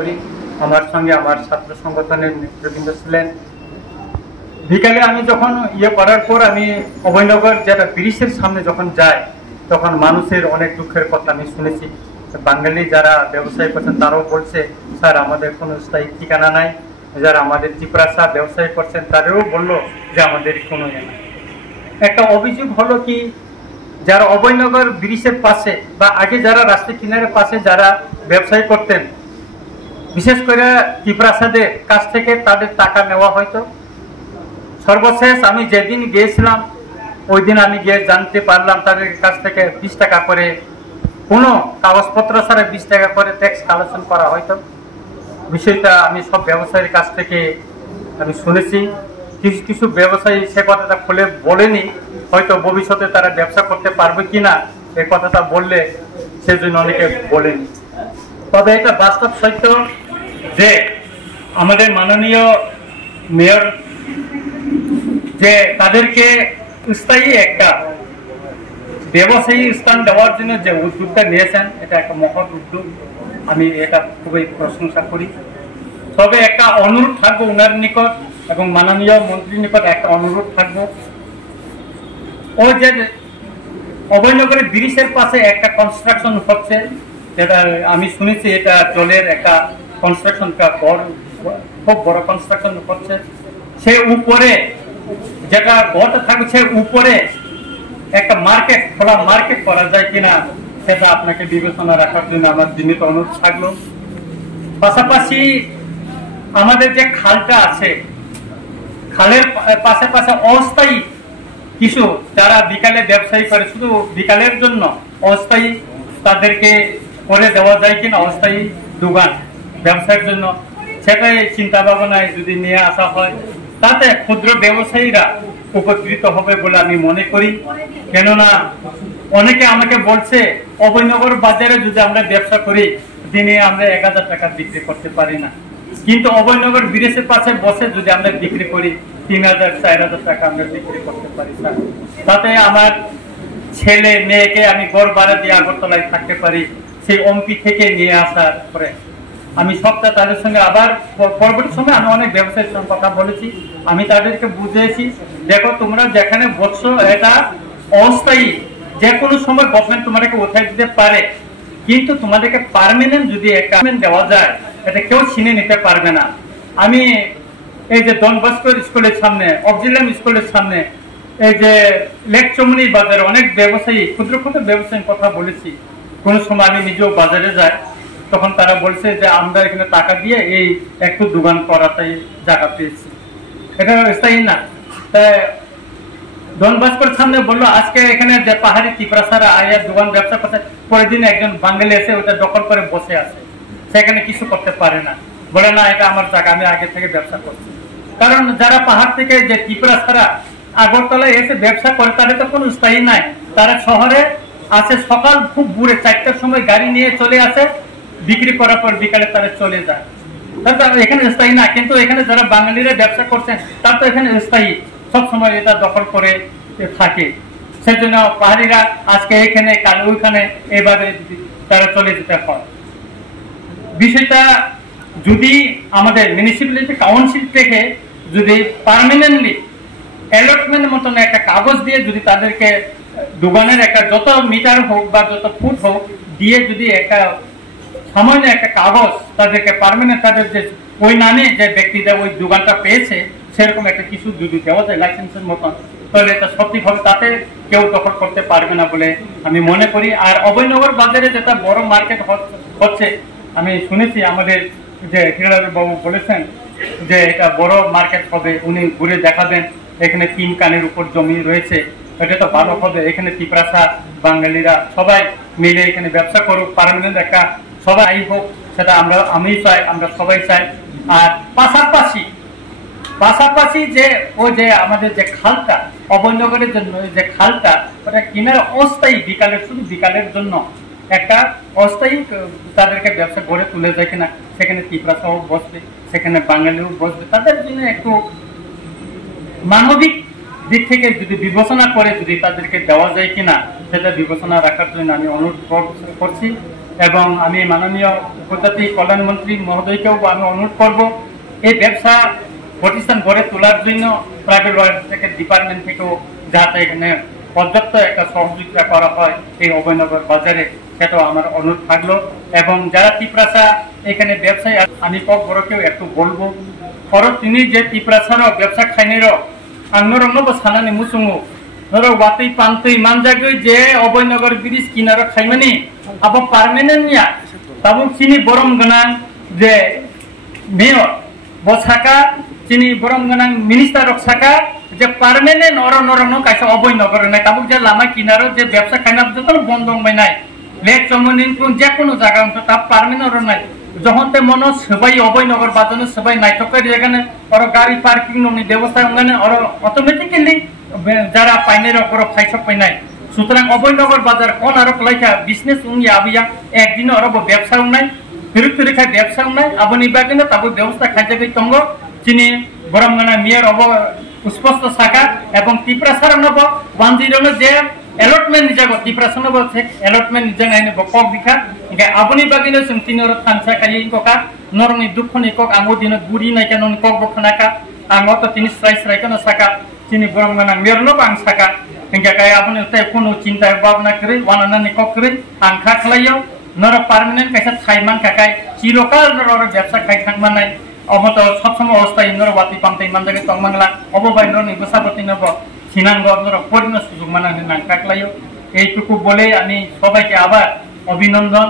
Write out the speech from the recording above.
করি। আমার সঙ্গে আমার ছাত্র সংগঠনের নেতৃবৃন্দ ছিলেন। বিকালে আমি যখন করার পর আমি অভয়নগর যেটা ব্রিজের সামনে যখন যাই, তখন মানুষের অনেক দুঃখের কথা আমি শুনেছি। বাঙালি যারা ব্যবসায়ী করছেন তারাও বলছে, স্যার আমাদের কোনো স্থায়ী ঠিকানা নাই। যারা আমাদের ত্রিপুরা ব্যবসায়ী করছেন তাদেরও বললো যে আমাদের কোনো নাই। একটা অভিযোগ হলো কি, যারা অভয়নগর ব্রিজের পাশে বা আগে যারা রাস্তা কিনারের পাশে যারা ব্যবসায়ী করতেন, বিশেষ করে ত্রিপ্রাসাদের কাছ থেকে তাদের টাকা নেওয়া হয়তো। সর্বশেষ আমি যেদিন গিয়েছিলাম ওই দিন আমি গিয়ে জানতে পারলাম তাদের কাছ থেকে 20 টাকা করে, কোনো কাগজপত্র ছাড়া 20 টাকা করে ট্যাক্স কালেকশন করা হয়তো। বিষয়টা আমি সব ব্যবসায়ীর কাছ থেকে আমি শুনেছি। কিছু কিছু ব্যবসায়ী সে কথাটা খুলে বলেনি, হয়তো ভবিষ্যতে তারা ব্যবসা করতে পারবে কিনা এই কথাটা বললে সেজন্য অনেকে বলেনি। তবে এটা বাস্তব সত্য যে আমাদের মাননীয় মেয়র যে তাদেরকে স্থায়ী একটা ব্যবসায়ী স্থান দেওয়ার জন্য যে উদ্যোগটা নিয়েছেন, এটা একটা মহৎ উদ্যোগ। আমি এটা খুবই প্রশংসা করি। তবে একটা অনুরোধ থাকবো ওনার নিকট এবং মাননীয় মন্ত্রীর নিকট একটা অনুরোধ থাকবো, ও যে অভয়নগরের ব্রিজের পাশে একটা কনস্ট্রাকশন হচ্ছে, যেটা আমি শুনেছি এটা জলের একটা কনস্ট্রাকশন, খুব বড় কনস্ট্রাকশন হচ্ছে। সে উপরে যেটা ঘরটা থাকছে উপরে একটা মার্কেট, খোলা মার্কেট করা যায় কিনা সেটা আপনাকে বিবেচনা রাখার জন্য আমার বিনীত অনুরোধ থাকলো। পাশাপাশি আমাদের যে খালটা আছে, খালের পাশে পাশে অস্থায়ী কিছু যারা বিকালে ব্যবসায়ী করে, শুধু বিকালের জন্য অস্থায়ী তাদেরকে করে দেওয়া যায় কিনা অস্থায়ী দোকান ব্যবসায়ের জন্য, সেটাই চিন্তা ভাবনায় যদি নিয়ে আসা হয় তাতে ক্ষুদ্র ব্যবসায়ীরা উপকৃত হবে বলে আমি মনে করি। কেননা অনেকে আমাকে বলছে অভয়নগর বাজারে যদি আমরা ব্যবসা করি দিনে আমরা 1000 টাকা বিক্রি করতে পারি না, কিন্তু অভয়নগর ব্রিজের পাশে বসে যদি আমরা বিক্রি করি 3000-4000 টাকা আমরা বিক্রি করতে পারি। তাতে আমার ছেলে মেয়েকে আমি গড় ভাড়া দিয়ে আগরতলায় থাকতে পারি। সেই অম্পি থেকে নিয়ে আসার পরে আমি সবটা তাদের সঙ্গে আবার পরবর্তী সময় আমি অনেক ব্যবসায়ীর সঙ্গে কথা বলেছি, আমি তাদেরকে বুঝিয়েছি, দেখো তোমরা যেখানে বসছো এটা অস্থায়ী, যে কোনো সময় গভর্নমেন্ট তোমাদেরকে উঠাই দিতে পারে, কিন্তু তোমাদেরকে পার্মানেন্ট যদি একটা দেওয়া যায় এটা কেউ ছিনে নিতে পারবে না। আমি এই যে ডন বস্কো স্কুলের সামনে, অক্সিলিয়াম স্কুলের সামনে, এই যে লেক চমনি বাজারে অনেক ব্যবসায়ী, ক্ষুদ্র ক্ষুদ্র ব্যবসায়ীর কথা বলেছি। কোন সময় আমি নিজেও বাজারে যাই, তখন তারা বলছে যে আমরা এখানে টাকা দিয়ে এই একটু দোকান করাটাই জায়গা পেয়েছি, এটা স্থায়ী না। তাই ডন বস্কোর সামনে বললো আজকে এখানে যে পাহাড়ি ত্রিপুরাসারা আয়ার দোকান ব্যবসা করছে, পরের দিন একজন বাঙালি এসে ওটা দখল করে বসে আছে, সেখানে কিছু করতে পারে না, বলে না এটা আমার জায়গা, আমি আগে থেকে ব্যবসা করছি। কারণ যারা পাহাড় থেকে যে ত্রিপুরাসারা আগরতলায় এসে ব্যবসা করে তাদের তো কোনো স্থায়ী নাই, তারা শহরে আসে, সকাল খুব ভোরে 4টার সময় গাড়ি নিয়ে চলে আসে, বিক্রি করার পর বিকালে তারা চলে যায়, তারা এখানে স্থায়ী না। কিন্তু এখানে যারা বাঙালিরা ব্যবসা করছেন তারা তো এখানে স্থায়ী, সবসময় এটা দখল করে থাকে। সেই জন্য পাহাড়িরা আজকে এখানে কাল ওইখানে এইভাবে তারা চলে যেতে হয়। বিষয়টা যদি আমাদের মিউনিসিপ্যালিটি কাউন্সিল থেকে যদি পার্মানেন্টলি অ্যালটমেন্ট মতন একটা কাগজ দিয়ে যদি তাদেরকে দোকানের একটা যত মিটার হোক বা যত ফুট হোক দিয়ে যদি একটা সামান্য একটা কাগজ তাদেরকে পার্মানেন্ট, তাদের যে ওই নামে যে ব্যক্তিটা ওই দোকানটা পেয়েছে সেরকম একটা কিছু যদি দেওয়া যায় লাইসেন্সের মতন, তাহলে এটা সঠিক হবে, তাতে কেউ দখল করতে পারবে না বলে আমি মনে করি। আর অভয়নগর বাজারে যেটা বড় মার্কেট হচ্ছে, আমি শুনেছি আমাদের যে হিরালাল বাবু বলেছেন যে এটা বড় মার্কেট হবে, উনি ঘুরে দেখাবেন এখানে 3 কানের উপর জমি রয়েছে, এটা তো ভালো হবে। এখানে ত্রিপুরাসা বাঙালিরা সবাই মিলে এখানে ব্যবসা করুক, পার্মানেন্ট একটা সবাই হোক, সেটা আমি চাই, আমরা সবাই চাই। আর পাশাপাশি যে ওই যে আমাদের যে খালটা অভয়নগরের জন্য যে খালটা, ওটা কিনারে অস্থায়ী বিকালের, শুধু বিকালের জন্য একটা অস্থায়ী তাদেরকে ব্যবসা গড়ে তুলে যায় কিনা, সেখানে ত্রিপুরাসাও বসবে, সেখানে বাঙালিও বসবে, তাদের জন্য একটু মানবিক দিক থেকে যদি বিবেচনা করে যদি তাদেরকে দেওয়া যায় কিনা সেটা বিবেচনা রাখার জন্য আমি অনুরোধ করছি। এবং আমি মাননীয় উপজাতি কল্যাণ মন্ত্রী মহোদয়কেও আমি অনুরোধ করব এই ব্যবসা প্রতিষ্ঠান গড়ে তোলার জন্য প্রাইভেট থেকে ডিপার্টমেন্ট থেকেও যাতে এখানে পর্যাপ্ত একটা সহযোগিতা করা হয় এই অভয়নগর বাজারে, সেটাও আমার অনুরোধ থাকলো। এবং যারা তিপ্রাসা এখানে ব্যবসায়ী আমি কক বড়কেও একটু বলবো, তিনি যে তিপ্রাসারও ব্যবসা খাইনেরও আংনরংনবো সানানি মুসুঙো ধরো ওয়াতই পান্তই মানজাগৈ যে অভয়নগর ব্রিজ কিনারো খাইমানি আবো পার্মানেন্ট নিয়া তাবো চিনি বরম গানাং যে মেয়র বসাকা চিনি বরম গানাং মিনিস্টার রক সাকা যে পার্মানেন্ট অরনরং কাইসা অভয়নগর নাই তাবো যে লামা কিনারো যে ব্যবসা খাইনা যত বন্ধ হই নাই লেক চমনিন কোন যে কোনো জায়গা অন্ত তা পার্মানেন্ট নাই যখন তে মনো সবাই অভয়নগর বাজানো সবাই নাইটকের এখানে ওর গাড়ি পার্কিং ননি ব্যবস্থা ওখানে ওর অটোমেটিক্যালি যারা পাইনের ওপর ফাইসব পাই নাই। সুতরাং অভয়নগর বাজার কোন আরো লাইকা বিজনেস উনি আবিয়া একদিন ওর ব্যবসা নাই ফেরত ফেরে খাই ব্যবসা নাই আবনি বাগিনে তাবো ব্যবস্থা খাইতে গই তঙ্গ চিনি বরমগানা মেয়র অব স্পষ্ট শাখা এবং তিপ্রাসার নব 10 যে अलॉटमेंट निजागो तिप्रासन बो थे अलॉटमेंट निजा नाइने बकक दिखा इनके आबनि बागिनो जों तिनर थानसा खाय इनका नरनि दुखनि कक आंगो दिनो गुरि नायका ननि कक बखनाका आंगो तो तिनि स्राय स्राय कनो साका तिनि बरमगाना मेरनो बां साका इनके काय आबनि ते कोनो चिंता भावना करे वानाना नि कक करे आंखा खलायो नर परमानेंट कैसा थाइमान काकाय चिरकाल नर व्यवसा खाय थांमानाय अबत सब समय अवस्था इनर वाति पामते मानजागे तंगमांगला अबो बायनरनि बसाबति नबो পরিণত সুযোগ মানে নাকাকলাইও এইটুকু বলে আমি সবাইকে আবার অভিনন্দন